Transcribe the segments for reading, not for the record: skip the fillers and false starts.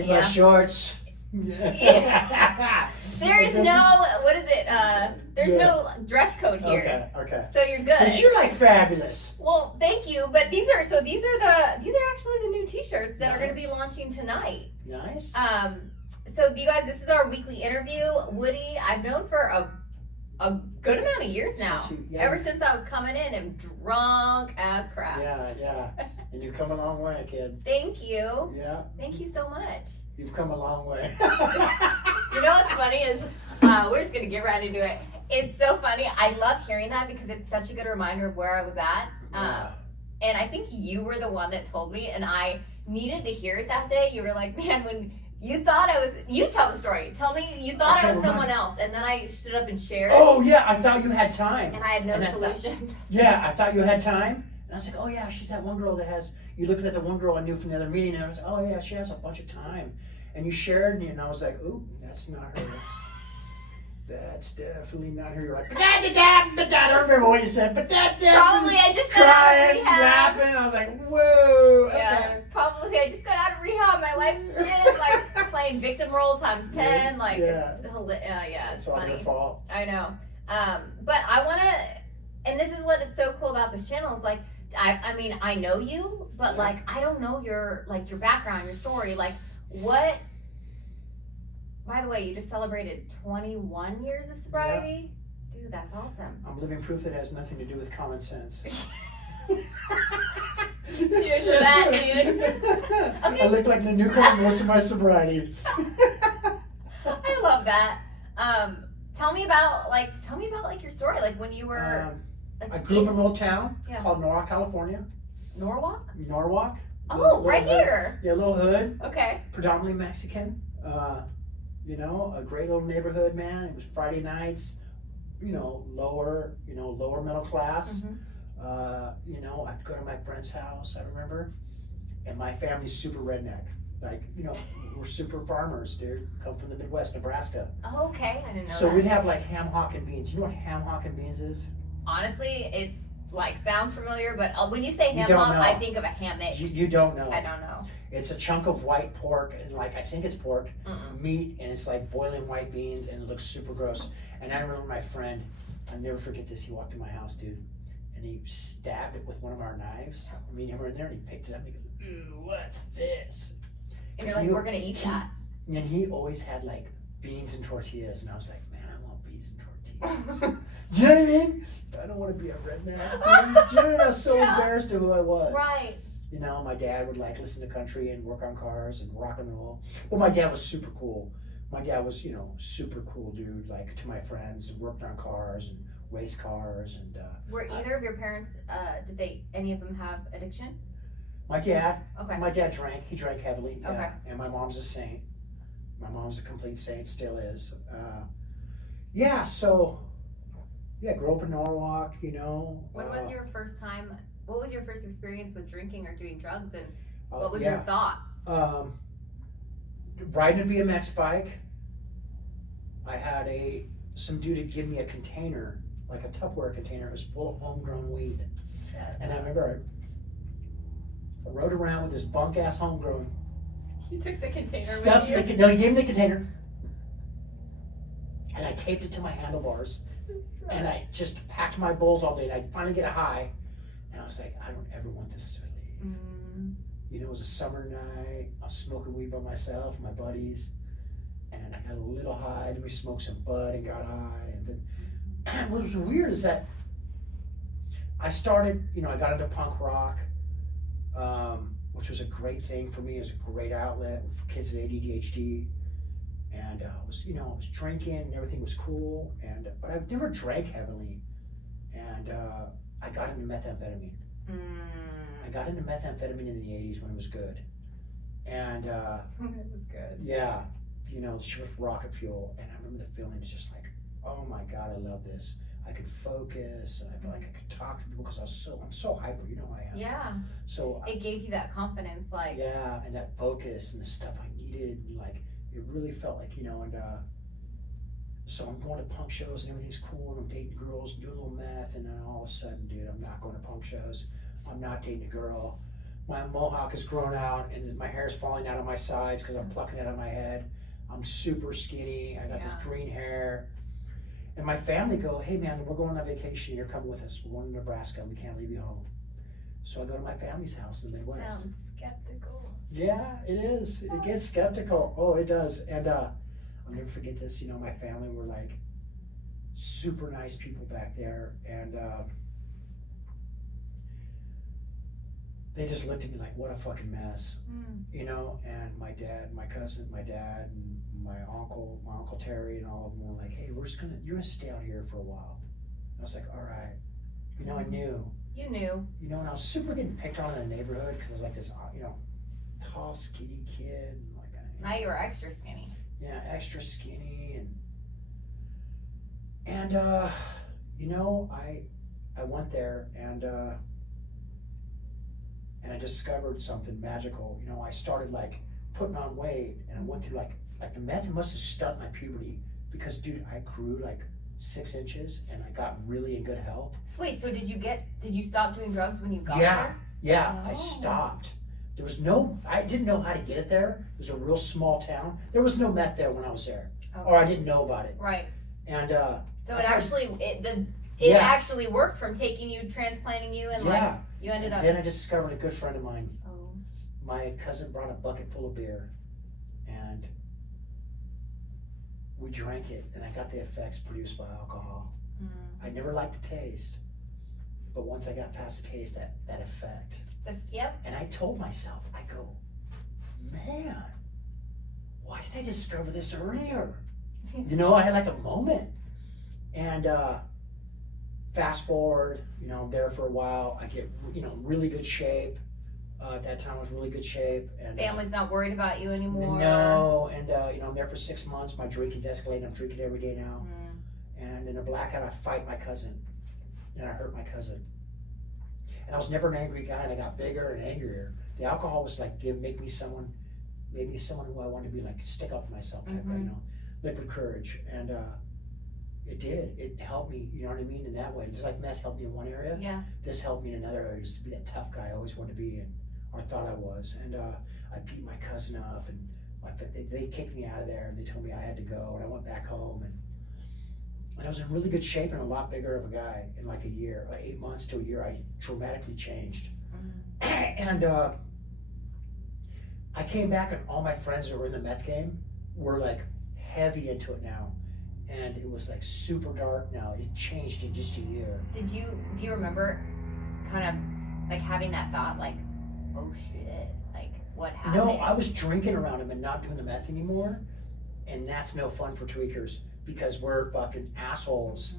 In my shorts. There is no, what is it? There's no dress code here. Okay. So you're good. But you're like fabulous. Well, thank you. But these are actually the new T-shirts that are going to be launching tonight. Nice. So you guys, this is our weekly interview. Woody, I've known for a good amount of years now. Ever since I was coming in and drunk as crap. Yeah. And you've come a long way, kid. Thank you. Yeah. Thank you so much. You've come a long way. You know what's funny is, we're just going to get right into it. It's so funny. I love hearing that because it's such a good reminder of where I was at. And I think you were the one that told me, and I needed to hear it that day. You were like, man, when you thought I was, you tell the story. Tell me, you thought I was someone else. And then I stood up and shared. Oh, yeah, I thought you had time. And I had no solution. I thought you had time. And I was like, oh, yeah, she's that one girl that has, you looked at the one girl I knew from the other meeting, and I was like, oh, yeah, she has a bunch of time. And you shared, and I was like, ooh, that's not her. That's definitely not her. You're like, I don't remember what you said, probably I just got out of rehab. Laughing. I was like, whoa. Yeah, okay. probably I just got out of rehab. My life's shit. Like playing victim role times 10. Like it's It's all funny. your fault. I know. But I want to, and this is what it's so cool about this channel is like, I mean, I know you, but like I don't know your background, your story, like what. By the way, you just celebrated 21 years of sobriety? Yeah. Dude, that's awesome. I'm living proof it has nothing to do with common sense. Cheers to that, dude. Okay. I look like the newcomer most of my sobriety. I love that. Tell me about your story. Like when you were. I grew up in a little town called Norwalk, California. Norwalk? Norwalk. Oh, right here. Yeah, a little hood. Okay. Predominantly Mexican. A great little neighborhood, man. It was Friday nights, lower middle class. Mm-hmm. I'd go to my friend's house, I remember, and my family's super redneck. Like, we're super farmers, dude. Come from the Midwest, Nebraska. Oh, okay. I didn't know that. So we'd have like ham hock and beans. You know what ham hock and beans is? Honestly, it's like sounds familiar, but when you say ham hock, I think of a hammock. You don't know. I don't know. It's a chunk of white pork, and I think it's pork, meat, and it's like boiling white beans, and it looks super gross. And I remember my friend, I'll never forget this, he walked in my house, dude, and he stabbed it with one of our knives. Me and him were in there, and he picked it up, and he goes, ooh, what's this? And you're like, we're gonna eat that. And he always had like beans and tortillas, and I was like, man, I want beans and tortillas. Do you know what I mean? I don't want to be a redneck. I was so embarrassed of who I was. Right. My dad would like listen to country and work on cars and rock and roll. Well, my dad was super cool. My dad was, super cool dude, like to my friends, and worked on cars and race cars. And were either of your parents, did any of them have addiction? My dad. Okay. My dad drank. He drank heavily. Yeah. Okay. And my mom's a saint. My mom's a complete saint, still is. Grew up in Norwalk, When was your first time? What was your first experience with drinking or doing drugs, and what was your thoughts? Riding a BMX bike. I had some dude had given me a container, like a Tupperware container. It was full of homegrown weed. And I remember I rode around with this bunk ass homegrown. You took the container stuff with you? No, he gave me the container. And I taped it to my handlebars. And I just packed my bowls all day, and I'd finally get a high. And I was like, I don't ever want this to leave. It was a summer night. I was smoking weed by myself, my buddies. And I got a little high. Then we smoked some bud and got high. And then what was weird is that I started, I got into punk rock, which was a great thing for me. It was a great outlet for kids with ADHD. And I was drinking and everything was cool. But I never drank heavily. And I got into methamphetamine. I got into methamphetamine in the 80s when it was good. And it was good. Yeah. The shit was rocket fuel. And I remember the feeling is just like, oh my God, I love this. I could focus, and I felt like I could talk to people because I'm so hyper, I am. Yeah. So it gave you that confidence, like. Yeah, and that focus and the stuff I needed, and like it really felt like, so I'm going to punk shows and everything's cool, and I'm dating girls, doing a little meth, and then all of a sudden, dude, I'm not going to punk shows. I'm not dating a girl. My mohawk is grown out and my hair is falling out of my sides because I'm plucking it out of my head. I'm super skinny. I got this green hair. And my family go, hey man, we're going on vacation. You're coming with us. We're going to Nebraska. We can't leave you home. So I go to my family's house in the Midwest. Sounds skeptical. Yeah, it is. It gets skeptical. Oh, it does. And I'll never forget this. You know, my family were like super nice people back there. And they just looked at me like, what a fucking mess. You know, and my dad, my cousin, my dad, and my uncle Terry, and all of them were like, hey, you're gonna stay out here for a while. And I was like, all right. You know, I knew. You knew. You know, and I was super getting picked on in the neighborhood because I was like this, you know, tall, skinny kid. And like, now you were extra skinny. Yeah, extra skinny. And you know, I went there and I discovered something magical. You know, I started like putting on weight and I went through like the meth must have stunted my puberty because, dude, I grew like 6 inches and I got really in good health. So wait, so did you stop doing drugs when you got there? Yeah, Oh. I stopped. I didn't know how to get it there. It was a real small town. There was no meth there when I was there. Okay. Or I didn't know about it. Right. And so it actually worked from taking you, transplanting you, and like you ended up. Then I discovered a good friend of mine. Oh. My cousin brought a bucket full of beer, and we drank it, and I got the effects produced by alcohol. I never liked the taste, but once I got past the taste, that effect. Yep. And I told myself, I go, man, why did I discover this earlier? You know, I had like a moment. And fast forward, you know, I'm there for a while. I get, you know, really good shape. At that time, I was really good shape. And family's not worried about you anymore. No, and you know, I'm there for 6 months. My drinking's escalating. I'm drinking every day now. And in a blackout, I fight my cousin, and I hurt my cousin. And I was never an angry guy, and I got bigger and angrier. The alcohol was like make me someone who I wanted to be, like stick up for myself type guy, you know, liquid courage. And it did. It helped me, you know what I mean, in that way. Just like meth helped me in one area, this helped me in another area, just to be that tough guy I always wanted to be, and or thought I was. And I beat my cousin up, and they kicked me out of there, and they told me I had to go, and I went back home, and I was in really good shape and a lot bigger of a guy in like a year, like 8 months to a year. I dramatically changed. And I came back, and all my friends that were in the meth game were like heavy into it now. And it was like super dark now. It changed in just a year. Do you remember kind of like having that thought like, oh shit, like what happened? No, I was drinking around him and not doing the meth anymore. And that's no fun for tweakers because we're fucking assholes.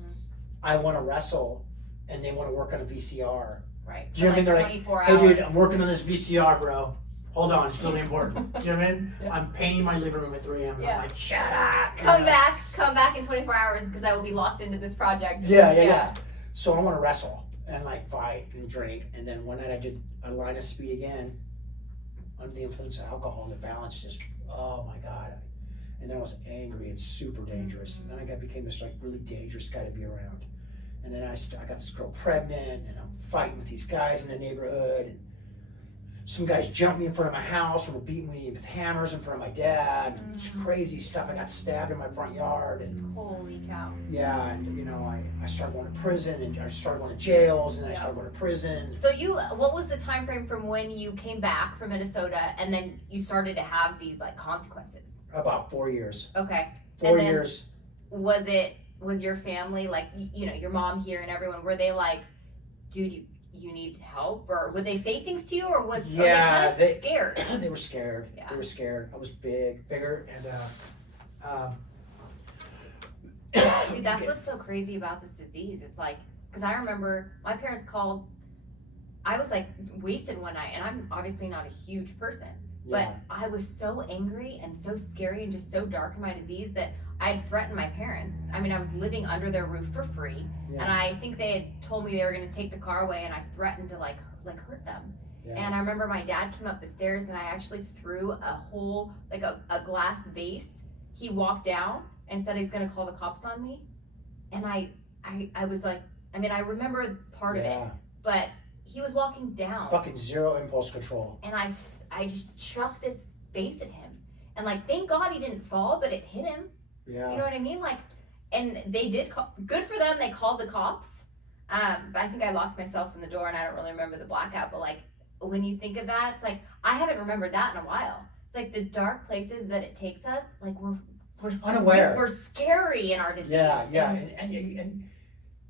I want to wrestle and they want to work on a VCR. Right. Do you know what I mean? They're like, 24 hey hours. dude, I'm working on this VCR, bro. Hold on, it's really important. Do you know what I mean? Yeah. I'm painting my living room at 3 a.m. and I'm like, shut up. Come back in 24 hours because I will be locked into this project. Yeah. So I want to wrestle and like fight and drink. And then one night I did a line of speed again under the influence of alcohol, and the balance just, oh my God. And then I was angry and super dangerous. And then I became this like really dangerous guy to be around. And then I got this girl pregnant, and I'm fighting with these guys in the neighborhood. And some guys jumped me in front of my house and were beating me with hammers in front of my dad. And crazy stuff. I got stabbed in my front yard. And holy cow. yeah, and you know, I started going to prison, and I started going to jails, and then I started going to prison. So what was the time frame from when you came back from Minnesota and then you started to have these like consequences? About 4 years. Okay. 4 years. Was your family like, you know, your mom here and everyone, were they like, dude, you need help? Or would they say things to you, or were they kind of scared? They were scared. Yeah. They were scared. I was bigger, and dude, that's what's so crazy about this disease. It's like, because I remember my parents called, I was like wasted one night, and I'm obviously not a huge person, but I was so angry and so scary and just so dark in my disease that I had threatened my parents. I mean, I was living under their roof for free, and I think they had told me they were going to take the car away, and I threatened to like hurt them. And I remember my dad came up the stairs, and I actually threw a whole, like a glass vase. He walked down and said he's going to call the cops on me. And I was like, I mean, I remember part of it, but he was walking down. Fucking zero impulse control. And I just chucked this face at him. And like, thank God he didn't fall, but it hit him. Yeah. You know what I mean? Like, and they did, good for them, they called the cops. But I think I locked myself in the door and I don't really remember the blackout. But like, when you think of that, it's like, I haven't remembered that in a while. It's like the dark places that it takes us, like we're unaware. We're scary in our disease. Yeah. And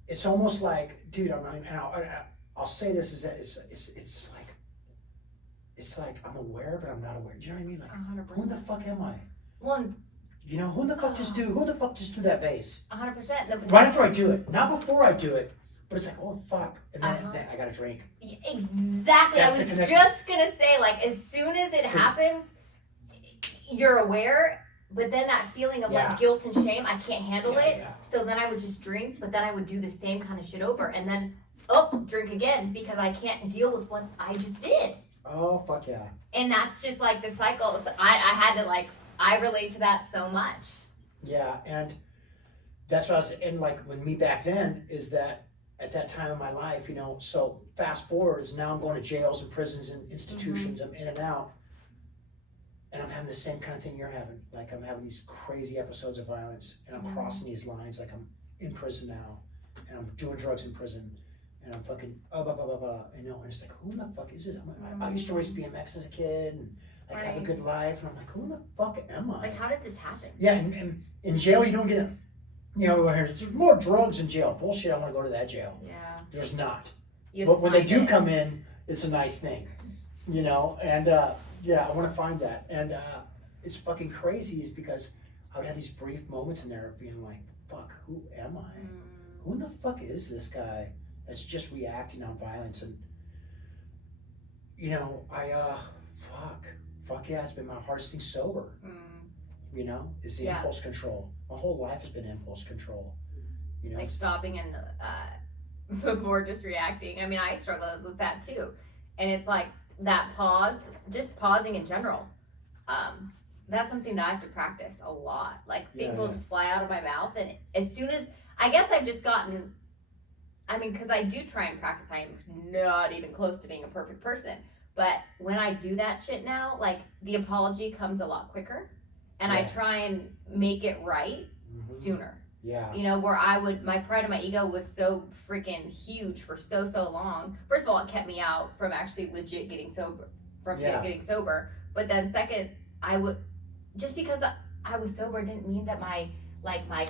it's almost like, dude, I'll say this is that it's like I'm aware, but I'm not aware. Do you know what I mean? Like, 100%. who the fuck am I? Well, you know, who the fuck just do that vase? 100%. Right after I do it, not before I do it. But it's like, oh fuck, and then I gotta drink. Yeah, exactly. That's I was just gonna say, like, as soon as it happens, you're aware, but then that feeling of like guilt and shame, I can't handle it. Yeah. So then I would just drink, but then I would do the same kind of shit over, and then drink again because I can't deal with what I just did. Oh fuck yeah. And that's just like the cycle. So I had to like, I relate to that so much. Yeah, and that's what I was, and like when me back then is that. At that time of my life, you know, so fast forward is now I'm going to jails and prisons and institutions. I'm in and out, and I'm having the same kind of thing you're having. Like I'm having these crazy episodes of violence, and I'm crossing these lines. Like I'm in prison now, and I'm doing drugs in prison, and I'm fucking you know, and it's like, who in the fuck is this? I used to race BMX as a kid and like have a good life, and I'm like, who in the fuck am I? Like, how did this happen? Yeah, and in jail you don't get it. You know, there's more drugs in jail. Bullshit, I want to go to that jail. Yeah. There's not. But when they do come in, it's a nice thing. You know, and yeah, I want to find that. And it's fucking crazy is because I would have these brief moments in there of being like, fuck, who am I? Who the fuck is this guy that's just reacting on violence? And, you know, fuck yeah, it's been my hardest thing sober. You know, is the impulse control. My whole life has been impulse control. You know, like stopping and before just reacting. I mean, I struggle with that too. And it's like that pause, just pausing in general. That's something that I have to practice a lot. Like things will just fly out of my mouth. And as soon as, I guess I've just gotten, I mean, because I do try and practice. I am not even close to being a perfect person. But when I do that shit now, like the apology comes a lot quicker. And I try and make it right sooner. Yeah. You know, where my pride and my ego was so freaking huge for so long. First of all, it kept me out from actually legit getting sober, getting sober. But then second, just because I was sober didn't mean that my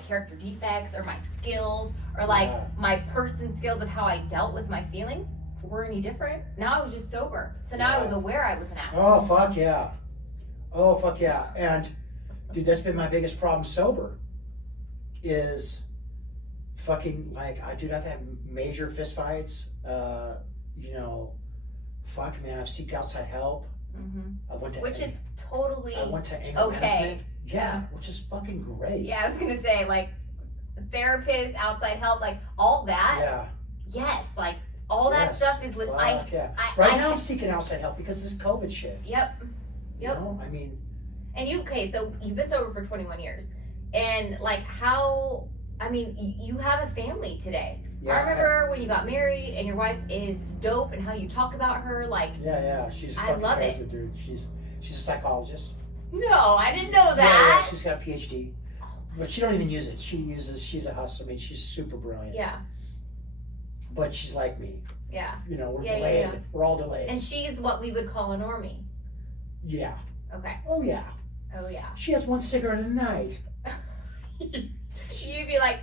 character defects or my skills or my person skills of how I dealt with my feelings were any different. Now I was just sober. So now I was aware I was an asshole. Oh, fuck yeah. And dude, that's been my biggest problem sober is fucking like, I've had major fist fights. You know, fuck man, I've seeked outside help. I went to is totally I went to anger management. Yeah, which is fucking great. Yeah, I was gonna say like therapist, outside help, like all that. Yeah. Yes, like all that stuff is. Right now I'm seeking outside help because this COVID shit. Yep. You know, I mean. And so you've been sober for 21 years. And like how, I mean, you have a family today. Yeah, I remember when you got married and your wife is dope and how you talk about her, like. Yeah, she's a fucking character, dude. She's a psychologist. No, I didn't know that. Yeah, she's got a PhD. But she don't even use it. She's a hustler. I mean, she's super brilliant. Yeah. But she's like me. Yeah. You know, we're delayed. Yeah. We're all delayed. And she's what we would call a normie. Yeah. Okay. Oh, yeah. She has one cigarette a night. You'd be like,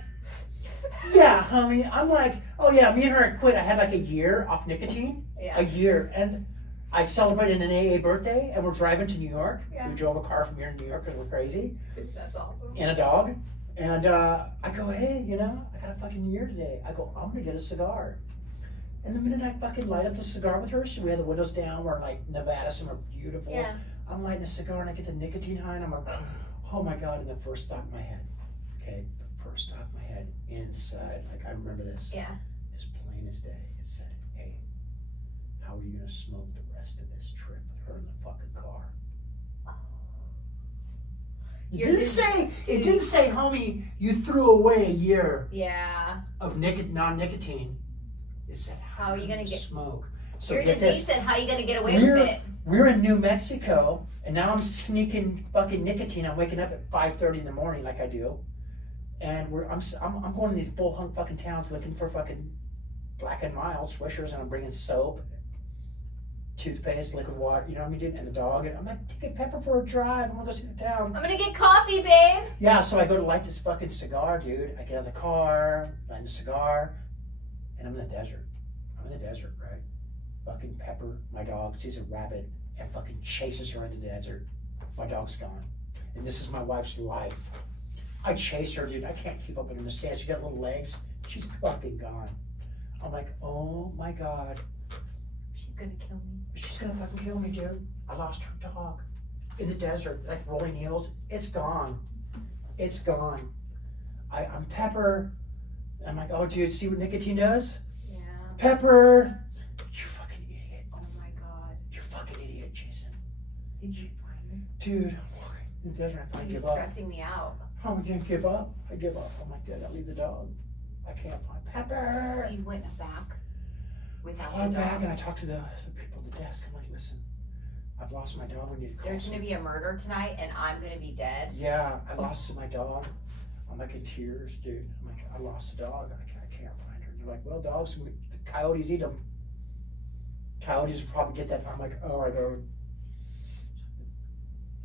yeah, homie. I'm like, oh yeah, me and her quit. I had like a year off nicotine. Yeah. A year. And I celebrated an AA birthday and we're driving to New York. Yeah. We drove a car from here to New York because we're crazy. That's awesome. And a dog. And I go, hey, you know, I got a fucking year today. I go, I'm going to get a cigar. And the minute I fucking light up the cigar with her, so we had the windows down, we're in like Nevada, somewhere beautiful. Yeah. I'm lighting a cigar and I get the nicotine high and I'm like, oh my God. And the first thought in my head, inside, like I remember this. Yeah. As plain as day, it said, hey, how are you going to smoke the rest of this trip with her in the fucking car? It didn't say, homie, you threw away a year of non-nicotine. It said, how are you going to smoke? So You're get diseased, this. and how are you gonna get away with it? We're in New Mexico, and now I'm sneaking fucking nicotine. I'm waking up at 5:30 in the morning like I do, and I'm going to these bull hunk fucking towns looking for fucking Black and Mild Swishers, and I'm bringing soap, toothpaste, liquid water. You know what I mean, dude? And the dog. And I'm like, take a Pepper for a drive. I want to go see the town. I'm gonna get coffee, babe. Yeah, so I go to light this fucking cigar, dude. I get out of the car, light the cigar, and I'm in the desert. I'm in the desert, right? Fucking Pepper, my dog, sees a rabbit and fucking chases her into the desert. My dog's gone. And this is my wife's life. I chase her, dude. I can't keep up with her in the sand. She got little legs. She's fucking gone. I'm like, oh my God. She's gonna kill me. She's gonna fucking kill me, dude. I lost her dog in the desert, like rolling hills. It's gone. It's gone. I'm Pepper. I'm like, oh, dude, see what nicotine does? Yeah. Pepper. You fucking idiot. Oh my God. You fucking idiot, Jason. Did you find me? Dude, I'm walking in the desert. I You're give up. stressing me out. Oh, I can't give up. I give up. I'm like, Dad, I leave the dog. I can't find Pepper. So you went back without I went the dog. back and I talked to the people at the desk. I'm like, listen, I've lost my dog. We need to call There's gonna be a murder tonight, and I'm gonna be dead. Yeah, I lost my dog. I'm like in tears, dude. I'm like, I lost the dog. I can't find her. They're like, well, dogs, the coyotes eat them. Coyotes will probably get that. I'm like, oh my God.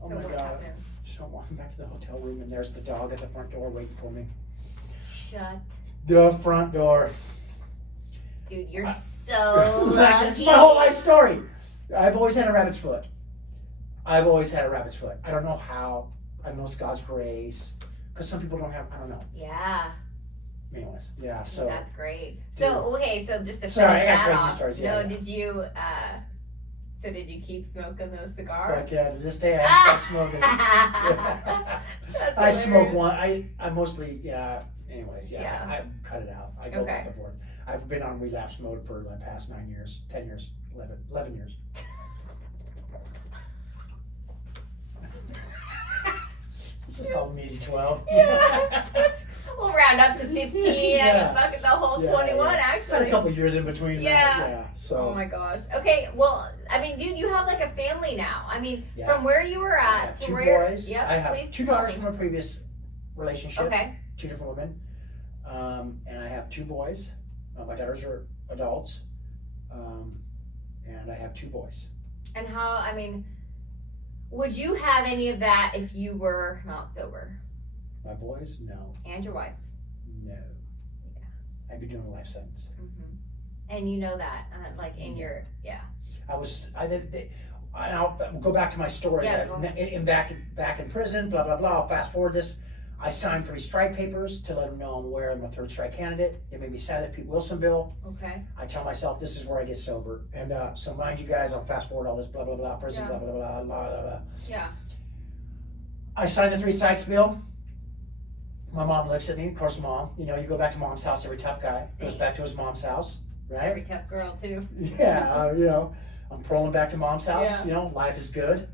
Oh So my what God. happens? So I'm walking back to the hotel room, and there's the dog at the front door waiting for me. Shut. The front door. Dude, you're so lucky. That's my whole life story. I've always had a rabbit's foot. I've always had a rabbit's foot. I don't know how. I don't know it's God's grace. Because some people don't have, I don't know. Yeah. Anyways, yeah, so. That's great. So, okay, so just to finish Sorry, I got that crazy off. stories, yeah, No, yeah. did you, so did you keep smoking those cigars? Fuck yeah, to this day I haven't stopped smoking. That's I smoke hilarious. one. I mostly, yeah, anyways, yeah, Yeah. I cut it out. I go Okay. back and forth. I've been on relapse mode for the past 9 years, 10 years, 11 years. This is called Measy 12. Yeah. We'll round up to 15. Yeah. I mean, fuck it, the whole 21 Got a actually. couple years in between. Yeah. Yeah. So. Oh my gosh. Okay, well, I mean, dude, you have like a family now. I mean, Yeah. from where you were I at have to 2 where boys. Yep, I have please 2 tell daughters me. from a previous relationship. Okay. 2 different women. And I have 2 boys. My daughters are adults. And I have 2 boys. And how, I mean, would you have any of that if you were not sober? My boys, no. And your wife? No. I'd be doing a life sentence. Mm-hmm. And you know that, like in your, yeah. I'll go back to my stories. Yeah, go Back in prison, blah, blah, blah. I'll fast forward this. I signed 3 strike papers to let them know I'm aware I'm a 3rd strike candidate. It made me sad at Pete Wilson bill. Okay. I tell myself this is where I get sober. And so mind you guys, I'll fast forward all this, blah, blah, blah, prison, Yeah. blah, blah, blah, blah, blah, blah. Yeah. I signed the 3 strikes bill. My mom looks at me, of course, mom. You know, you go back to mom's house, every tough guy goes back to his mom's house, right? Every tough girl, too. Yeah, you know, I'm rolling back to mom's house. Yeah. You know, life is good.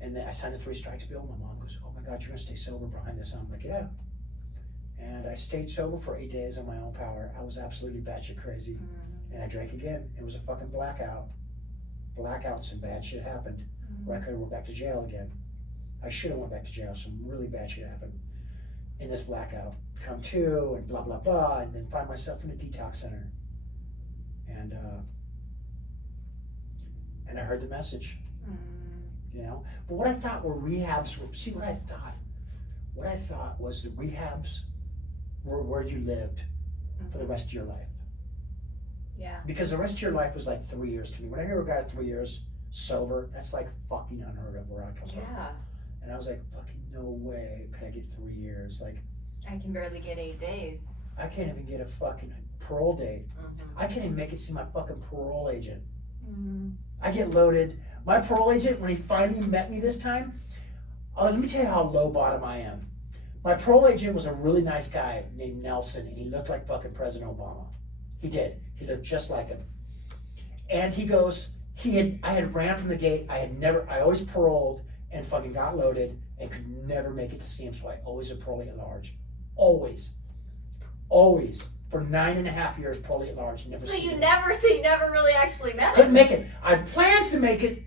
And then I signed the 3 strikes bill. My mom goes, "Oh my God, you're gonna stay sober behind this?" I'm like, "Yeah." And I stayed sober for 8 days on my own power. I was absolutely batshit crazy, and I drank again. It was a fucking blackout. And some bad shit happened. Where I could have went back to jail again. I should have went back to jail. Some really bad shit happened in this blackout. Come to and blah blah blah, and then find myself in a detox center. And I heard the message, you know. But what I thought were rehabs were. See what I thought. What I thought was the rehabs were where you lived for the rest of your life. Yeah. Because the rest of your life was like 3 years to me. When I hear a guy 3 years sober, that's like fucking unheard of where I come from. Yeah. And I was like, fucking no way can I get 3 years. Like, I can barely get 8 days. I can't even get a fucking parole date. Mm-hmm. I can't even make it see my fucking parole agent. Mm-hmm. I get loaded. My parole agent, when he finally met me this time, let me tell you how low bottom I am. My parole agent was a really nice guy named Nelson, and he looked like fucking President Obama. He did. He looked just like him. And he goes, I had ran from the gate. I always paroled and fucking got loaded and could never make it to see him, so I always a parolee at large. Always. Always. For 9.5 years, poorly at large, never So seen you him. never really actually met Couldn't him. make it. I had plans to make it,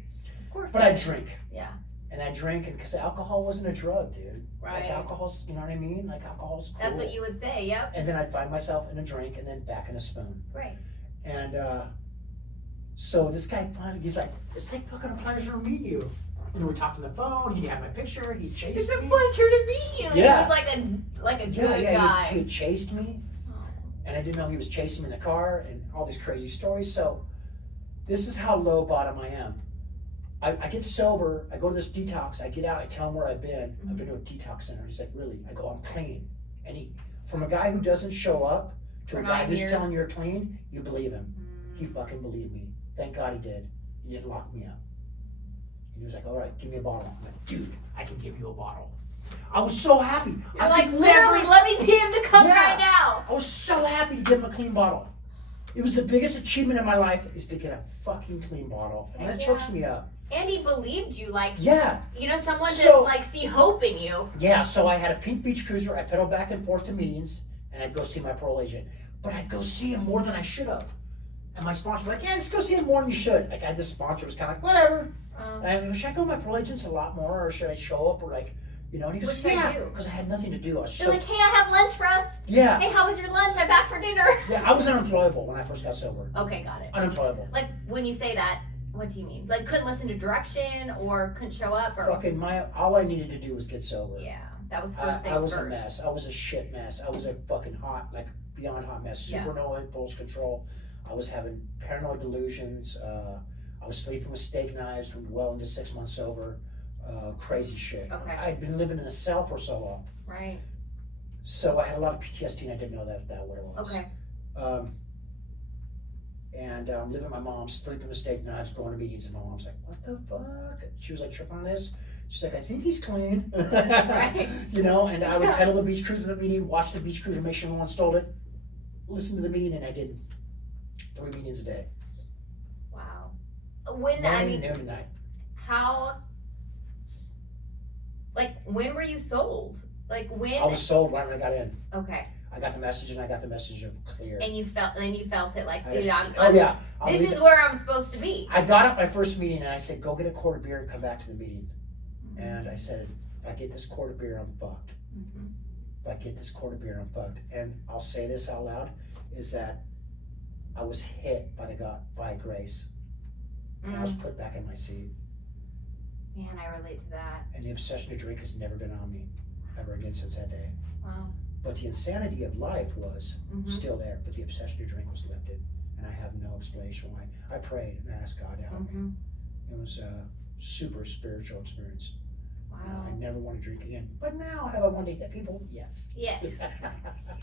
Of course. but I drink. Yeah. And I drink, and because alcohol wasn't a drug, dude. Right. Like alcohol's, you know what I mean? Like alcohol's cool. That's what you would say. Yep. And then I'd find myself in a drink, and then back in a spoon. Right. And so this guy finally, he's like, it's like fucking a pleasure to meet you. You know, we talked on the phone. He had my picture. He chased It's a me. pleasure to meet you. Yeah. He was like a good guy. He had chased me, and I didn't know he was chasing me in the car, and all these crazy stories. So this is how low bottom I am. I get sober. I go to this detox. I get out. I tell him where I've been. I've been to a detox center. He's like, really? I go, I'm clean. And he, from a guy who doesn't show up to a guy who's telling you're clean, you believe him. He fucking believed me. Thank God he did. He didn't lock me up. And he was like, all right, give me a bottle. I'm like, dude, I can give you a bottle. I was so happy. You're like, literally, let me pee him the cup right now. I was so happy to give him a clean bottle. It was the biggest achievement in my life is to get a fucking clean bottle. And that chokes me up. And he believed you, like, yeah. You know, someone that, like, see hope in you. Yeah, so I had a pink beach cruiser. I pedaled back and forth to meetings, and I'd go see my parole agent. But I'd go see him more than I should have. And my sponsor was like, yeah, just go see him more than you should. Like, I had this sponsor was kind of like, whatever. And I go, should I go with my parole agents a lot more, or should I show up, or like, you know? And he goes, yeah, because I had nothing to do. I was They're like, hey, I have lunch for us. Yeah. Hey, how was your lunch? I'm back for dinner. Yeah, I was unemployable when I first got sober. Okay, got it. Unemployable. Like, when you say that, what do you mean? Like, couldn't listen to direction, or couldn't show up, or? Fucking all I needed to do was get sober. Yeah, that was first things I was first. a mess. I was a shit mess. I was a fucking hot, like beyond hot mess. Super no impulse control. I was having paranoid delusions. I was sleeping with steak knives from well into 6 months sober. Crazy shit. Okay. I'd been living in a cell for so long. Right. So I had a lot of PTSD, and I didn't know that what it was. Okay. And living with my mom, sleeping with steak knives, going to meetings, and my mom's like, what the fuck? She was like, tripping on this. She's like, I think he's clean. Right. You know, and I would pedal the beach cruiser to the meeting, watch the beach cruiser, make sure no one stole it, listen to the meeting, and I did 3 meetings a day. Wow. When, Morning, noon, and night. how, like, when were you sold? Like, when? I was sold when I got in. Okay. I got the message, and I got the message of clear. And you felt it like, dude, this is where I'm supposed to be. I got up my first meeting, and I said, go get a quart of beer and come back to the meeting. And I said, if I get this quart of beer, I'm fucked. Mm-hmm. If I get this quart of beer, I'm fucked. And I'll say this out loud, is that I was hit by grace. And I was put back in my seat. Man, I relate to that. And the obsession to drink has never been on me ever again since that day. Wow. But the insanity of life was still there, but the obsession to drink was lifted. And I have no explanation why. I prayed and asked God to help me. It was a super spiritual experience. Wow. I never want to drink again. But now, have I wanted to hit people? Yes. Yes.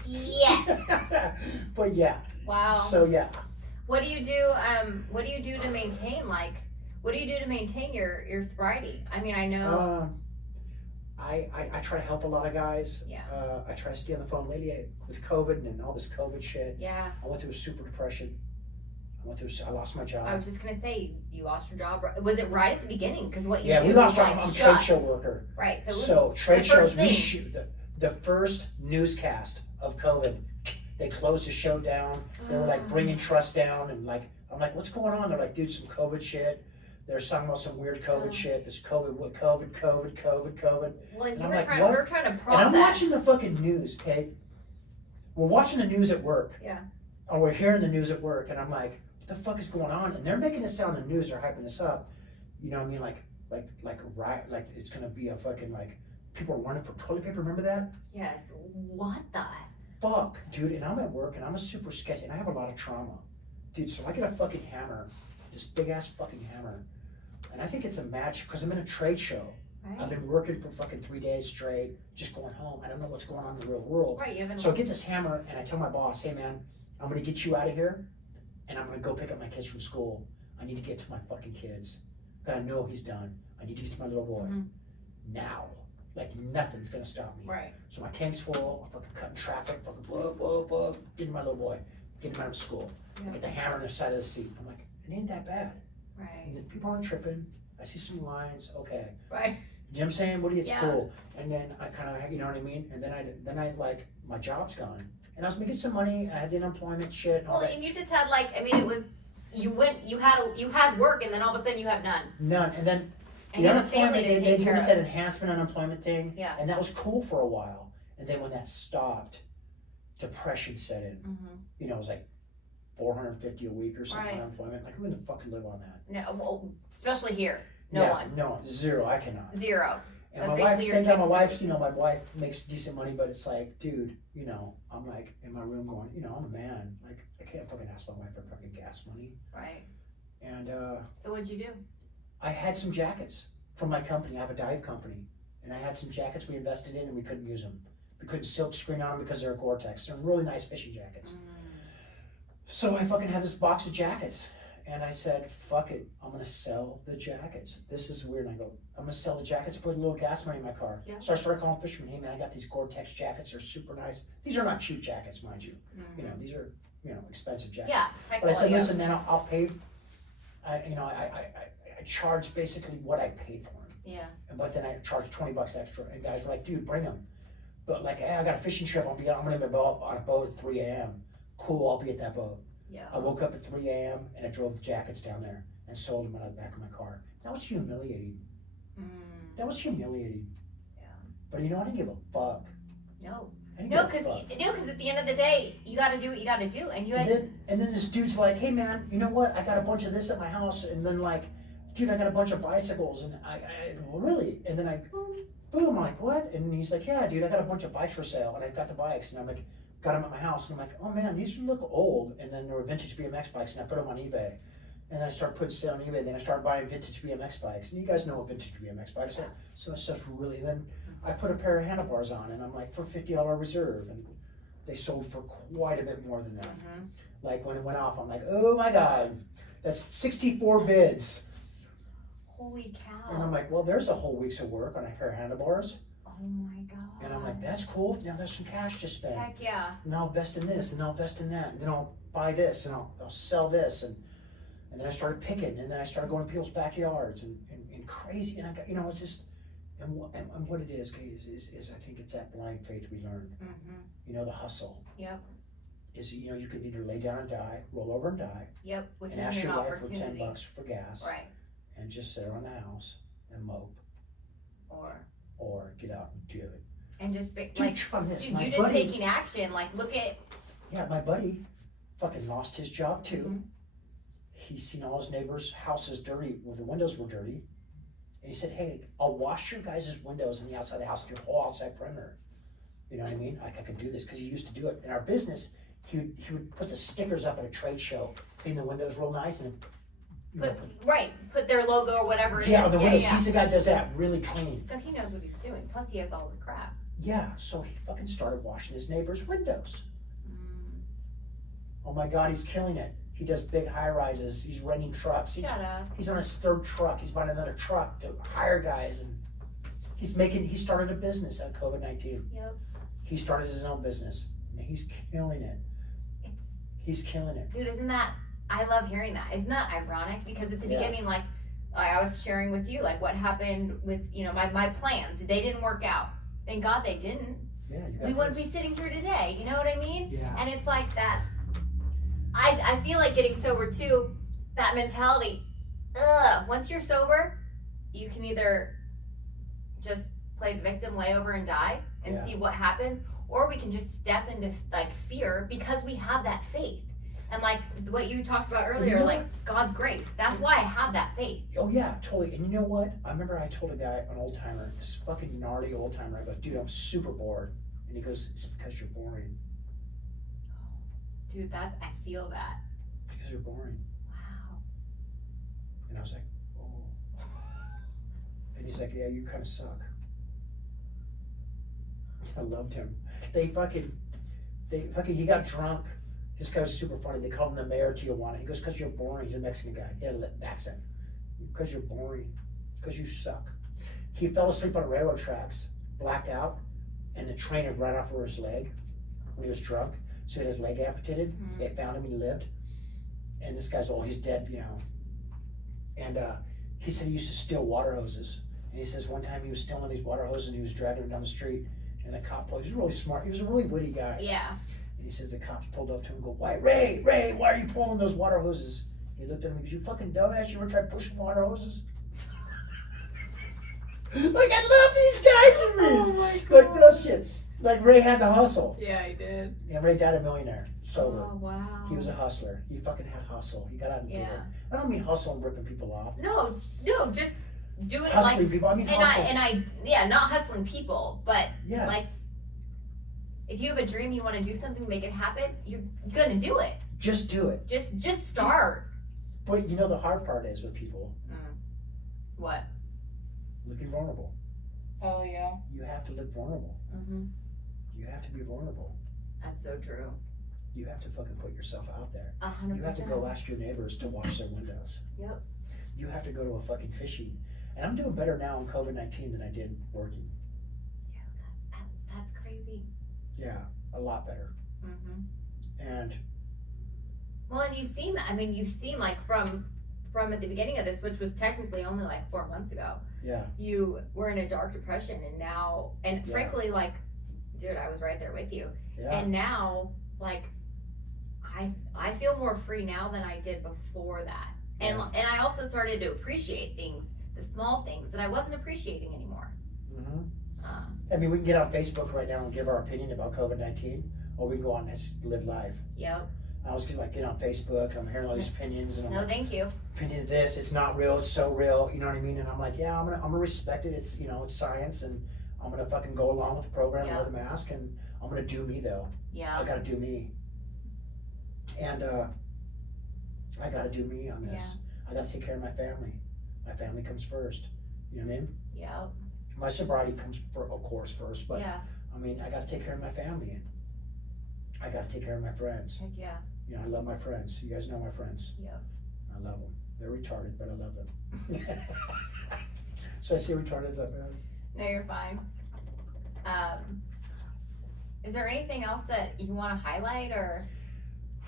Yes. But yeah. Wow. So yeah. What do you do? What do you do to maintain your sobriety? I mean, I know. I try to help a lot of guys. Yeah. I try to stay on the phone lately with COVID and all this COVID shit. Yeah. I went through a super depression. I lost my job. I was just gonna say, you lost your job. Was it right at the beginning? Because what you yeah, do we lost is our. like I'm a trade show worker. Right. So trade shows. We shoot the first newscast of COVID. They closed the show down. They were like bringing trust down, and like I'm like, what's going on? They're like, dude, some COVID shit. They're talking about some weird COVID shit. This COVID. Well, And you I'm were like, trying. what? We were trying to process. And I'm watching the fucking news. Okay, we're watching the news at work. Yeah. Or we're hearing the news at work, and I'm like, what the fuck is going on? And they're making it sound, the news are hyping this up. You know what I mean? Like it's gonna be a fucking like people are running for toilet paper. Remember that? Yes. What the fuck, dude? And I'm at work, and I'm a super sketchy, and I have a lot of trauma, dude. So I get a fucking hammer, this big ass fucking hammer, and I think it's a match because I'm in a trade show. Right. I've been working for fucking 3 days straight, just going home. I don't know what's going on in the real world. Right. You haven't. So I get this hammer, and I tell my boss, hey man, I'm gonna get you out of here, and I'm gonna go pick up my kids from school. I need to get to my fucking kids. I know he's done. I need to get to my little boy now. Like nothing's gonna stop me. Right. So my tank's full. I'm fucking cutting traffic. Fucking whoa. Getting my little boy. Getting him out of school. I get the hammer on the side of the seat. I'm like, it ain't that bad. Right. And the people aren't tripping. I see some lines. Okay. Right. You know what I'm saying? It's cool. And then I kind of, you know what I mean? And then I like, my job's gone. And I was making some money. I had the unemployment shit and all that. And you just had like, I mean, it was, you had work, and then all of a sudden you have none. None. And then And you have a family to they take gave care us of. that enhancement unemployment thing. Yeah. And that was cool for a while. And then when that stopped, depression set in. Mm-hmm. You know, it was like $450 a week or something Right. unemployment. Like, who would fucking live on that? No, well, especially here. No one. No, zero. I cannot. Zero. And That's my wife, basically your thank God my kids' wife, food. you know, my wife makes decent money, but it's like, dude, you know, I'm like in my room going, you know, I'm a man. Like, I can't fucking ask my wife for fucking gas money. Right. And So what'd you do? I had some jackets from my company. I have a dive company. And I had some jackets we invested in and we couldn't use them. We couldn't silk screen on them because they're Gore-Tex. They're really nice fishing jackets. So I fucking had this box of jackets. And I said, fuck it, I'm gonna sell the jackets. This is weird. And I go, I'm gonna sell the jackets, put a little gas money in my car. Yeah. So I started calling fishermen, hey man, I got these Gore-Tex jackets, they're super nice. These are not cheap jackets, mind you. Mm-hmm. You know, these are, you know, expensive jackets. Yeah. High But I said, quality. listen man, I'll pay, I charge basically what I paid for them. Yeah. But then I charged $20 extra. And guys were like, dude, bring them. But like, hey, I got a fishing trip, I'm gonna be on a boat at 3 a.m. Cool, I'll be at that boat. Yeah. I woke up at 3 a.m. and I drove the jackets down there and sold them out of the back of my car. That was humiliating. That was humiliating. Yeah. But you know, I didn't give a fuck. No. I didn't No, give a because fuck. at the end of the day, you got to do what you got to do, and you had. And then this dude's like, hey man, you know what? I got a bunch of this at my house, and then like, dude, I got a bunch of bicycles, and I well, really, and then I, boom, I'm like, what? And he's like, yeah, dude, I got a bunch of bikes for sale, and I got the bikes, and I'm like, got them at my house, and I'm like, oh man, these look old, and then there were vintage BMX bikes, and I put them on eBay. And then I started putting sale on eBay, then I started buying vintage BMX bikes. And you guys know what vintage BMX bikes are. So that stuff's really, then I put a pair of handlebars on and I'm like, for $50 reserve. And they sold for quite a bit more than that. Mm-hmm. Like when it went off, I'm like, oh my God, that's 64 bids. Holy cow. And I'm like, well, there's a whole week's of work on a pair of handlebars. Oh my God. And I'm like, that's cool. Now there's some cash to spend. Heck yeah. And I'll invest in this and I'll invest in that. And then I'll buy this and I'll sell this. And then I started picking, and then I started going to people's backyards and crazy. And I got, you know, it's just, and what it is I think it's that blind faith we learned. Mm-hmm. You know, the hustle. Yep. Is, you know, you can either lay down and die, roll over and die, Yep. Which and is ask an your wife for opportunity. $10 for gas, Right. and just sit around the house and mope, or get out and do it. And just be, Dude, like, try this. dude, My you're just buddy, taking action. Like, look at. yeah, my buddy fucking lost his job too. Mhm. He's seen all his neighbors' houses dirty, where the windows were dirty. And he said, hey, I'll wash your guys' windows on the outside of the house, your whole outside perimeter. You know what I mean? Like, I could do this, because he used to do it. In our business, he would put the stickers up at a trade show, clean the windows real nice, and Put their logo or whatever it yeah, is. the windows, Yeah. he's the guy that does that, really clean. So he knows what he's doing. Plus, he has all the crap. Yeah, so he fucking started washing his neighbors' windows. Mm. Oh my God, he's killing it. He does big high rises, he's renting trucks. Shut up. He's on his third truck. He's buying another truck to hire guys, and he started a business out of COVID-19. Yep. He started his own business, and he's killing it. He's killing it. Dude, isn't that, I love hearing that. Isn't that ironic? Because at the Yeah. beginning, like, I was sharing with you, like, what happened with, you know, my plans. They didn't work out. Thank God they didn't. Yeah, you got We wouldn't this. be sitting here today. You know what I mean? Yeah. And it's like that. I feel like getting sober too, that mentality. Once you're sober, you can either just play the victim, lay over and die and Yeah. see what happens, or we can just step into like fear because we have that faith. And like what you talked about earlier, You know like God's grace. That's why I have that faith. Oh yeah, totally. And you know what? I remember I told a guy, an old timer, this fucking gnarly old timer. I go, dude, I'm super bored. And he goes, it's because you're boring. Dude, I feel that. Because you're boring. Wow. And I was like, oh. And he's like, yeah, you kind of suck. I loved him. He got drunk. This guy was super funny. They called him the mayor of Tijuana. He goes, because you're boring. He's a Mexican guy. He had an accent. Because you're boring. Because you suck. He fell asleep on railroad tracks, blacked out, and the train had run off over his leg when he was drunk. So he had his leg amputated. Mhm. They found him, he lived. And this guy's, he's dead, you know. And he said he used to steal water hoses. And he says one time he was stealing these water hoses and he was dragging them down the street. And the cop, he was really smart. He was a really witty guy. Yeah. And he says the cops pulled up to him and go, "Why, Ray, why are you pulling those water hoses?" He looked at him and goes, "You fucking dumbass, you ever tried pushing water hoses?" Like, I love these guys, man. Oh my God. Like, no shit. Like, Ray had the hustle. Yeah, he did. And Ray died a millionaire, sober. Oh wow. He was a hustler. He fucking had hustle. He got out and did Yeah. it. I don't mean hustle and ripping people off. No, just do it Hustling like. people. I mean And hustle. yeah, not hustling people, but Yeah. like, if you have a dream, you want to do something, make it happen, you're gonna do it. Just do it. Just start. But you know the hard part is with people What? looking vulnerable. Oh yeah. You have to look vulnerable. Mm-hmm. You have to be vulnerable. That's so true. You have to fucking put yourself out there. 100%. You have to go ask your neighbors to wash their windows. Yep. You have to go to a fucking fishing. And I'm doing better now on COVID-19 than I did working. Yeah, that's crazy. Yeah, a lot better. Mm-hmm. And Well, and you seem like from at the beginning of this, which was technically only like 4 months ago, yeah, you were in a dark depression, and now, and Yeah. frankly, like, dude, I was right there with you. yeah, And now, like, I feel more free now than I did before that. And Yeah. and I also started to appreciate things, the small things that I wasn't appreciating anymore. hmm Um, I mean, we can get on Facebook right now and give our opinion about COVID-19, or we can go on and just live life. yep. I was gonna like get on Facebook and I'm hearing all these opinions and I'm No, like, thank you. opinion of this, it's not real, it's so real, you know what I mean? And I'm like, yeah, I'm gonna respect it. It's, you know, it's science, and I'm gonna fucking go along with the program, Yeah. wear the mask, and I'm gonna do me though. Yeah. I gotta do me. And I gotta do me on this. I gotta take care of my family. My family comes first. You know what I mean? Yep. My sobriety comes of course first, but Yeah. I mean, I gotta take care of my family, and I gotta take care of my friends. Heck yeah. You know, I love my friends. You guys know my friends. Yep. I love them. They're retarded, but I love them. So I say retarded, is that bad? No, you're fine. Is there anything else that you want to highlight, or?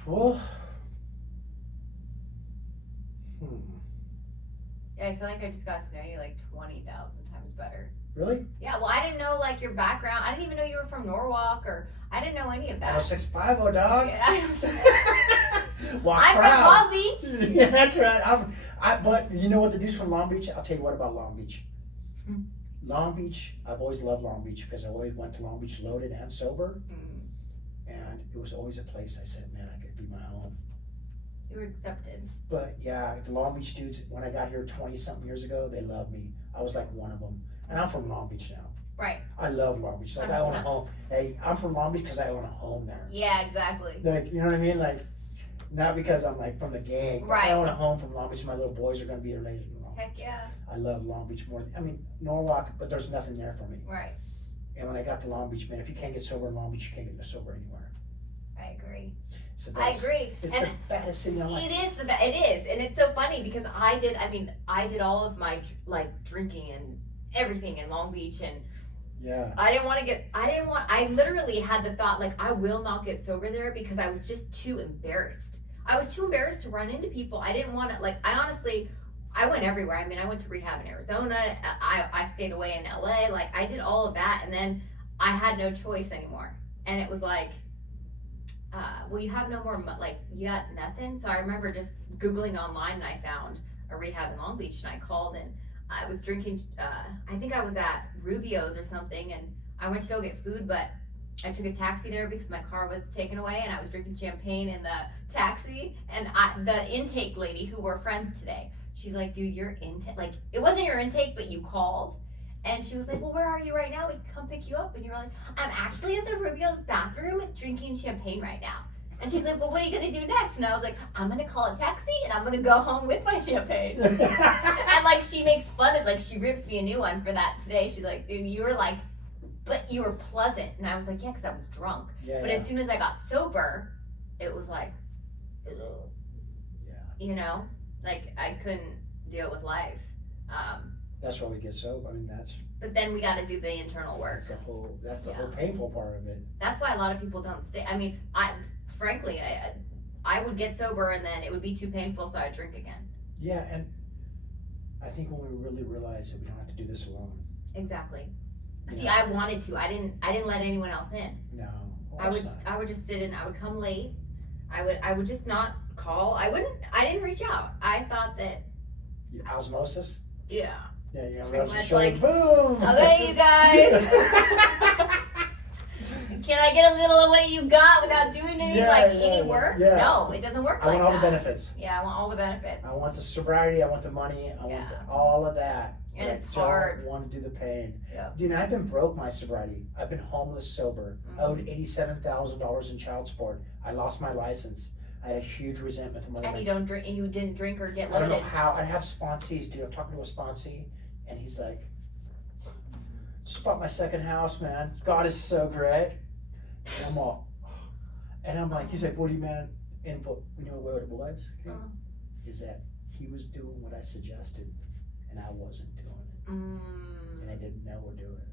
Well, Yeah, I feel like I just got to know you like 20,000 times better. really? Yeah, well, I didn't know like your background. I didn't even know you were from Norwalk, or I didn't know any of that. 650, dog. Yeah, I'm Walk from proud. Long Beach. Yeah, that's right. But you know what the dude's from Long Beach? I'll tell you what about Long Beach. Hmm. Long Beach, I've always loved Long Beach because I always went to Long Beach loaded and sober. And it was always a place I said, man, I could be my home. You were accepted. But yeah, the Long Beach dudes, when I got here 20 something years ago, they loved me. I was like one of them. And I'm from Long Beach now. Right. I love Long Beach. Like I own a home. Hey, I'm from Long Beach because I own a home there. Yeah, exactly. Like, you know what I mean? Like, not because I'm like from the gang. But Right. I own a home from Long Beach. My little boys are going to be related to Long Beach. Heck yeah. I love Long Beach more. I mean, Norwalk, but there's nothing there for me. Right. And when I got to Long Beach, man, if you can't get sober in Long Beach, you can't get sober anywhere. I agree. It's the I best- agree. It's And the baddest city on it is it is, and it's so funny because I did all of my like drinking and everything in Long Beach, and Yeah. I literally had the thought, like, I will not get sober there because I was just too embarrassed. I was too embarrassed to run into people. I didn't want to, like, I went everywhere. I mean, I went to rehab in Arizona. I stayed away in LA. Like, I did all of that, and then I had no choice anymore. And it was like, well, you have no more, you got nothing. So I remember just Googling online, and I found a rehab in Long Beach, and I called, and I was drinking, I think I was at Rubio's or something, and I went to go get food, but I took a taxi there because my car was taken away, and I was drinking champagne in the taxi, and the intake lady, who we're friends today, she's like, dude, your intake, like, it wasn't your intake, but you called. And she was like, well, where are you right now? We can come pick you up. And you were like, I'm actually at the Rubio's bathroom drinking champagne right now. And she's like, well, what are you going to do next? And I was like, I'm going to call a taxi, and I'm going to go home with my champagne. And, like, she makes fun of, like, she rips me a new one for that today. She's like, dude, you were, like, but you were pleasant. And I was like, yeah, because I was drunk. Yeah, But yeah. as soon as I got sober, it was like, ugh, Yeah. you know? Like, I couldn't deal with life. That's why we get sober. I mean, that's But then we got to do the internal work. the whole Yeah. whole painful part of it. That's why a lot of people don't stay. I mean, frankly, I would get sober, and then it would be too painful, so I'd drink again. Yeah, and I think when we really realize that we don't have to do this alone. Exactly. you See, know? I wanted to. I didn't let anyone else in. No. I would just sit in. I would come late. I would just not call. I didn't reach out. I thought that. Osmosis? Yeah. Yeah, you know, Pretty rub much shoulder, like, boom! Okay, you guys. Can I get a little of what you got without doing any work? Yeah. No, it doesn't work I like want all that. the benefits. Yeah, I want all the benefits. I want the sobriety, I want the money, I want all of that. And but it's I hard. don't want to do the pain. Yep. Dude, I've been broke my sobriety. I've been homeless sober. I owed $87,000 in child support. I lost my license. I had a huge resentment of And you don't drink, and you didn't drink or get I don't know loaded. how. I have sponsees, dude. I'm talking to a sponsee, and he's like, just bought my second house, man. God is so great. And I'm all, and I'm like, he's like, what do you, man? And you know what it was? Okay? Is that he was doing what I suggested, and I wasn't doing it. And I didn't know or do it.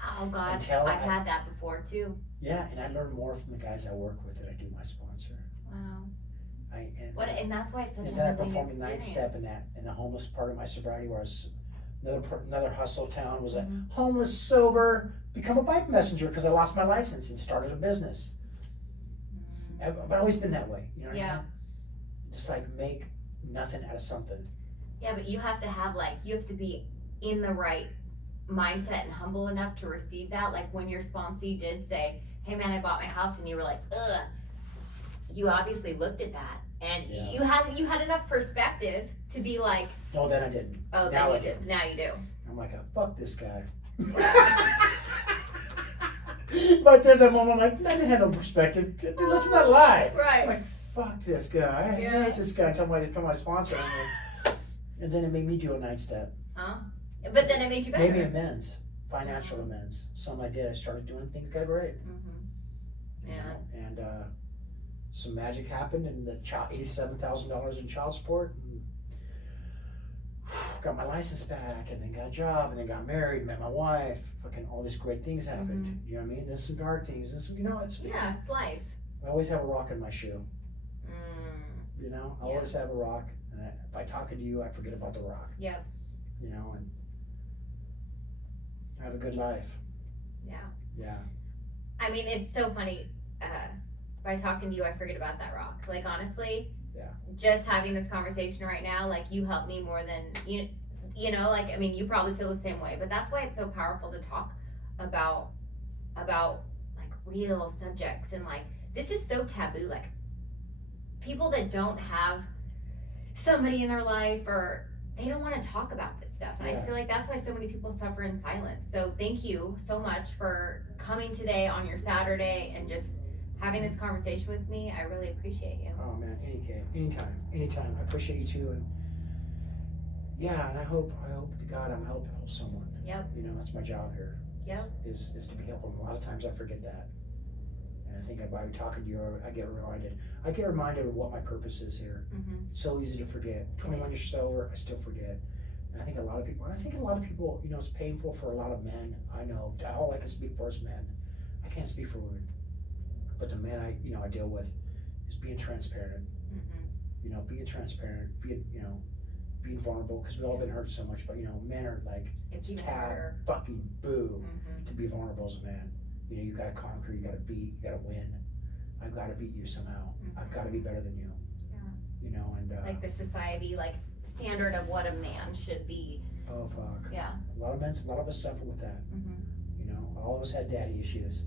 Oh God, Until I've had that before too. Yeah, and I learn more from the guys I work with than I do my sponsor. Wow. And that's why it's such a then I humbling performed a experience. 9-step in the homeless part of my sobriety, where I was another hustle town was a homeless sober become a bike messenger because I lost my license and started a business. I've always been that way, you know what I mean? Just like make nothing out of something. Yeah, but you have to be in the right mindset and humble enough to receive that. Like when your sponsee did say, hey man, I bought my house, and you were like, ugh, you obviously looked at that and you had enough perspective to be like, No, then I didn't. oh, now then I you did. Now you do. I'm like, oh, fuck this guy. But then the moment I'm like, I didn't have no perspective. Dude, let's not lie. Right. I'm like, fuck this guy. I hate this guy until I become my sponsor. And then it made me do a 9-step. Huh? But then it made you better. Maybe amends, financial amends. Some I did. I started doing things got great. Yeah. You know? And some magic happened, and the $87,000 in child support. And got my license back, and then got a job, and then got married, met my wife. Fucking all these great things happened. You know what I mean? There's some dark things. There's some, it's it's life. I always have a rock in my shoe. You know, I always have a rock, and by talking to you, I forget about the rock. Yep. You know, and I have a good life. Yeah. Yeah. I mean, it's so funny. By talking to you, I forget about that rock. Like honestly, just having this conversation right now, like you helped me more than you know. Like I mean, you probably feel the same way, but that's why it's so powerful to talk about like real subjects, and like this is so taboo. Like people that don't have somebody in their life, or they don't want to talk about this stuff, and I feel like that's why so many people suffer in silence. So thank you so much for coming today on your Saturday and just having this conversation with me. I really appreciate you. Oh man, anytime. I appreciate you too, and and I hope to God I'm help someone. Yep. You know, that's my job here. Yep. Is to be helpful. A lot of times I forget that, and I think by talking to you, I get reminded. I get reminded of what my purpose is here. It's so easy to forget. 21 years sober, I still forget. And I think a lot of people, it's painful for a lot of men. I know. All I can speak for is men. I can't speak for women. But the men I deal with is being transparent. Being transparent, being vulnerable, because we've all been hurt so much. But men are like, it's fucking boo to be vulnerable as a man. You gotta conquer, you gotta beat, you gotta win. I've gotta beat you somehow. I've gotta be better than you. And like the society, like standard of what a man should be. Oh fuck. Yeah. A lot of us suffer with that. All of us had daddy issues.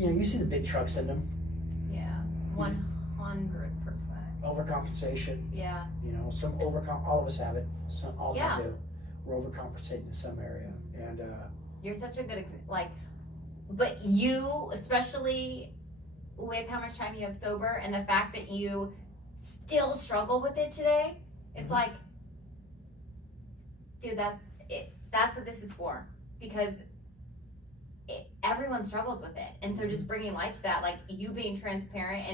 And you see the big trucks in them. Yeah. 100%. Overcompensation. Yeah. All of us have it. All men do. We're overcompensating in some area. And you're such a good example. But you, especially with how much time you have sober and the fact that you still struggle with it today, it's like, dude, that's it. That's what this is for. Because everyone struggles with it. And so just bringing light to that, like you being transparent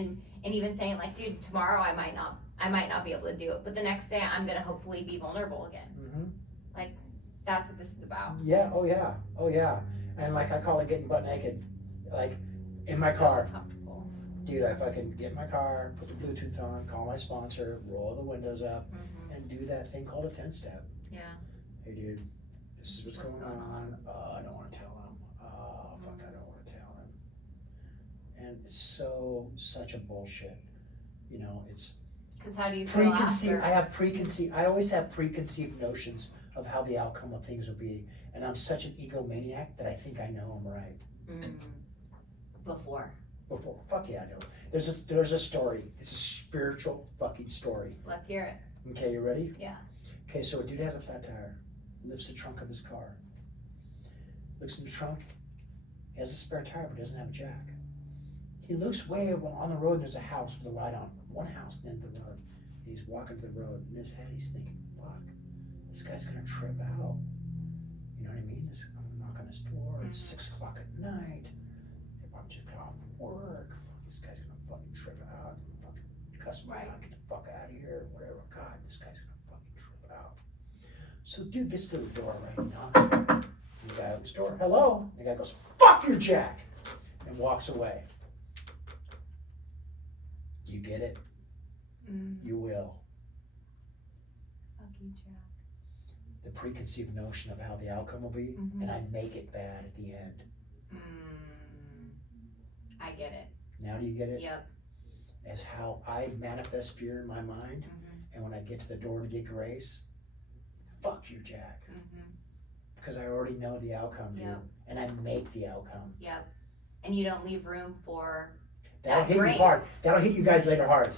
and even saying like, dude, tomorrow I might not be able to do it, but the next day I'm going to hopefully be vulnerable again. Like that's what this is about. Yeah. Oh yeah. And like I call it getting butt naked, like in my car. Comfortable. Dude, if I can get in my car, put the Bluetooth on, call my sponsor, roll the windows up, and do that thing called a 10-step. Yeah. Hey dude, this is what's going on. I don't want to tell him. and it's such a bullshit. You know, it's Because how do you feel after? I always have preconceived notions of how the outcome of things will be, and I'm such an egomaniac that I think I know I'm right. Before. Fuck yeah, I know. There's a story. It's a spiritual fucking story. Let's hear it. Okay, you ready? Yeah. Okay, so a dude has a flat tire, lifts the trunk of his car, looks in the trunk, he has a spare tire but doesn't have a jack. He looks way on the road and there's a house with a light on. One house at the end of the road. And he's walking to the road. In his head he's thinking, fuck, this guy's gonna trip out. You know what I mean? I'm gonna knock on his door, it's 6 o'clock at night. If I'm just got off work, fuck, this guy's gonna fucking trip out. Fucking cuss me out, get the fuck out of here, whatever. God, this guy's gonna fucking trip out. So dude gets to the door, right? Knocks. The guy opens the door, hello? The guy goes, fuck your jack! And walks away. You get it? You will. Fuck you, Jack. The preconceived notion of how the outcome will be, and I make it bad at the end. I get it. Now do you get it? Yep. As how I manifest fear in my mind, and when I get to the door to get grace, fuck you, Jack. Because I already know the outcome, dude. And I make the outcome. Yep. And you don't leave room for That'll hit you hard. That'll hit you guys later hard.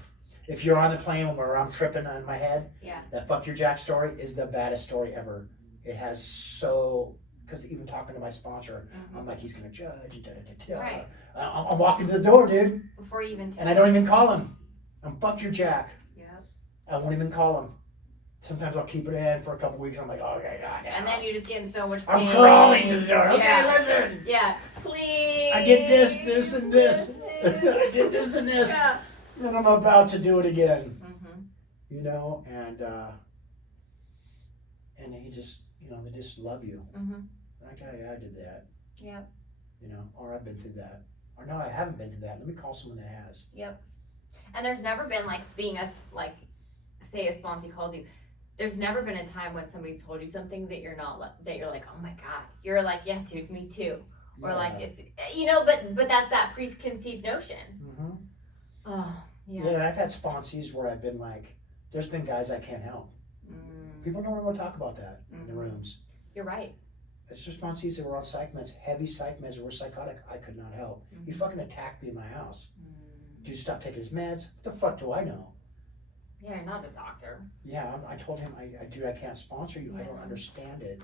If you're on the plane where I'm tripping on my head, that fuck your Jack story is the baddest story ever. It has because even talking to my sponsor, I'm like, he's gonna judge. Right. I'm walking to the door, dude. Before you even and I don't even call him. I'm fuck your Jack. Yep. I won't even call him. Sometimes I'll keep it in for a couple weeks. I'm like, okay, God. And then you're just getting so much pain. I'm crawling to the door. Okay, listen. Yeah, please. I did this, and this. I did this and this. Yeah. And I'm about to do it again. You know, and he just, you know, they just love you. Like, I did that. Yep. You know, or I've been through that. Or no, I haven't been through that. Let me call someone that has. Yep. And there's never been say a sponsee calls you. There's never been a time when somebody's told you something that you're like, oh my God. You're like, yeah, dude, me too. Or like it's, you know, but that's that preconceived notion. Oh, yeah. Yeah, I've had sponsees where I've been like, there's been guys I can't help. People don't want to talk about that in the rooms. You're right. It's just sponsees that were on psych meds, heavy psych meds, that were psychotic. I could not help. He fucking attacked me in my house. Dude, stop taking his meds. What the fuck do I know? Yeah, you're not a doctor. Yeah, I told him, I can't sponsor you. I don't understand it.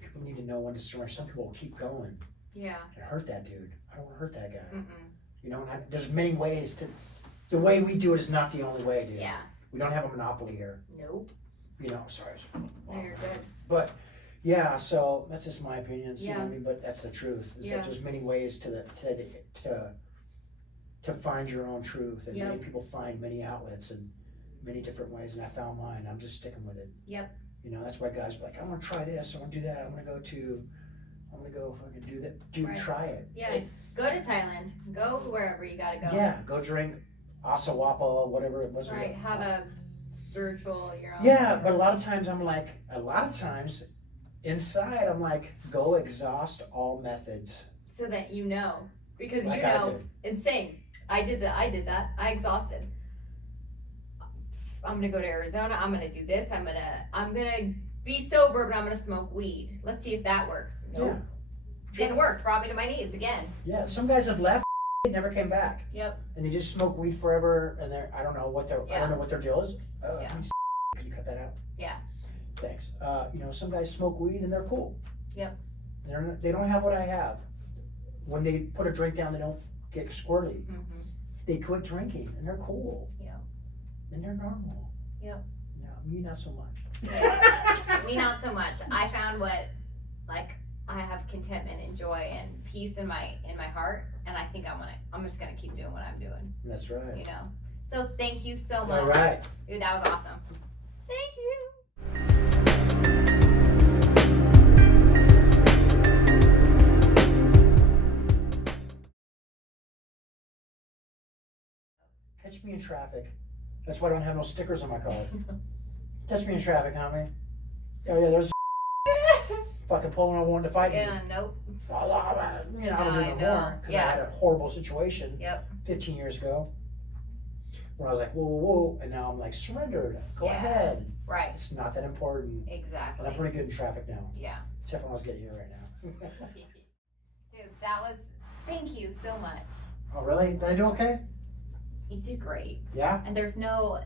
People need to know when to surrender. Some people will keep going. Yeah. And hurt that dude. I don't want to hurt that guy. You know, and there's many ways to. The way we do it is not the only way, dude. Yeah. We don't have a monopoly here. Nope. You know, sorry. No, you're good. But yeah, so that's just my opinion. You know Yeah. what I mean? But that's the truth. Is Yeah. that there's many ways to find your own truth, and many people find many outlets and many different ways. And I found mine. I'm just sticking with it. Yep. You know, that's why guys are like, I want to try this. I want to do that. I'm gonna go fucking do that. Dude, try it. Yeah. Go to Thailand. Go wherever you gotta go. Yeah. Go drink Asawapa, whatever it was. Right. Have a spiritual, your own. Yeah, but a lot of times inside I'm like, go exhaust all methods. So that you know, because Like you I know, did. insane. I did that. I exhausted. I'm gonna go to Arizona. I'm gonna do this. I'm gonna be sober, but I'm gonna smoke weed. Let's see if that works. Nope. Yeah. Didn't work. Brought me to my knees again. Yeah, some guys have left, never came back. Yep. And they just smoke weed forever, and I don't know what their deal is. Yeah. Can you cut that out? Yeah. Thanks. You know, some guys smoke weed and they're cool. Yep. They don't have what I have. When they put a drink down, they don't get squirty. They quit drinking and they're cool. Yeah. And they're normal. Yep. No, me not so much. Yeah. Me not so much. I found I have contentment and joy and peace in my heart, and I think I'm just gonna keep doing what I'm doing. That's right. You know. So thank you so much. All right. Dude, that was awesome. Thank you. Catch me in traffic. That's why I don't have no stickers on my car. Catch me in traffic, homie. Oh yeah, there's fucking pulling on one to fight me. Yeah, nope. I don't do I no know. more because Yeah. I had a horrible situation Yep. 15 years ago where I was like, whoa, whoa, whoa, and now I'm like, surrendered. Go Yeah. ahead. Right. It's not that important. Exactly. And I'm pretty good in traffic now, Yeah. except when I was getting here right now. Dude, that was. Thank you so much. Oh, really? Did I do okay? You did great. Yeah? And there's no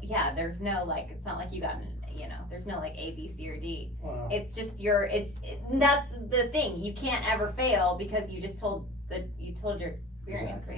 like, it's not like you got, there's no like A, B, C, or D. Well, It's just that's the thing. You can't ever fail because you just told your experience, Exactly.